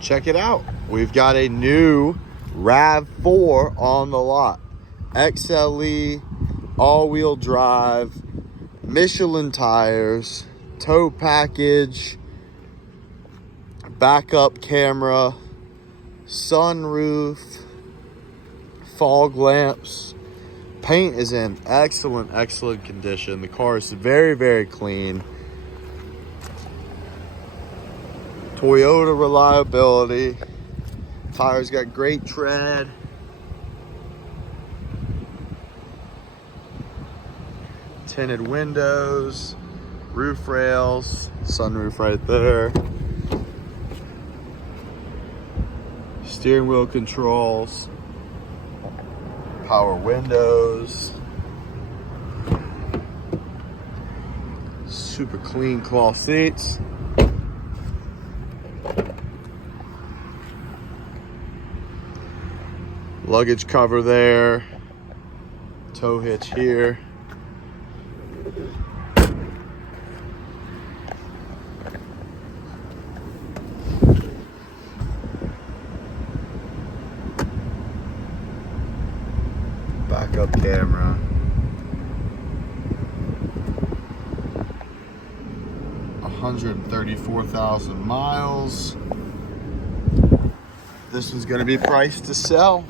check it out. We've got a new RAV4 on the lot. XLE, all-wheel drive, Michelin tires, tow package, backup camera, sunroof, fog lamps. Paint is in excellent condition. The car is very clean. Toyota reliability. Tires got great tread. Tinted windows, roof rails, sunroof right there. Steering wheel controls, power windows, super clean cloth seats. Luggage cover there, tow hitch here. Backup camera. $134,000 miles. This one's going to be priced to sell.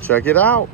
Check it out.